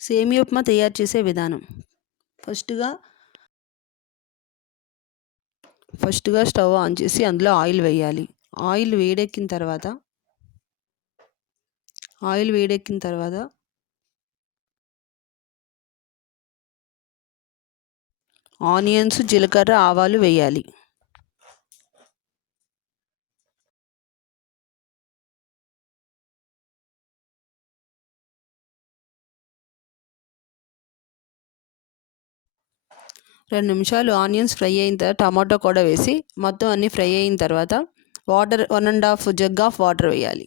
సేమియా ఉప్మా తయారు చేసే విధానం. ఫస్ట్‌గా స్టవ్ ఆన్ చేసి అందులో ఆయిల్ వేయాలి. ఆయిల్ వేడెక్కిన తర్వాత ఆయిల్ వేడెక్కిన తర్వాత ఆనియన్స్, జీలకర్ర, ఆవాలు వేయాలి. రెండు నిమిషాలు ఆనియన్స్ ఫ్రై అయిన తర్వాత టమాటో కూడా వేసి మొత్తం అన్నీ ఫ్రై అయిన తర్వాత వాటర్ 1½ జగ్ ఆఫ్ వాటర్ వేయాలి.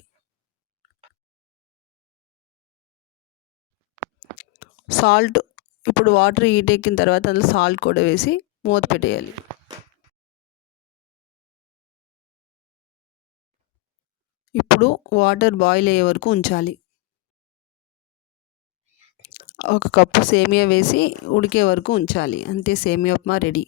సాల్ట్ ఇప్పుడు వాటర్ హీట్ ఎక్కిన తర్వాత అందులో సాల్ట్ కూడా వేసి మూత పెట్టేయాలి. ఇప్పుడు వాటర్ బాయిల్ అయ్యే వరకు ఉంచాలి. ఒక కప్పు సేమియా వేసి ఉడికే వరకు ఉంచాలి. అంతే, సేమియా ఉప్మా రెడీ.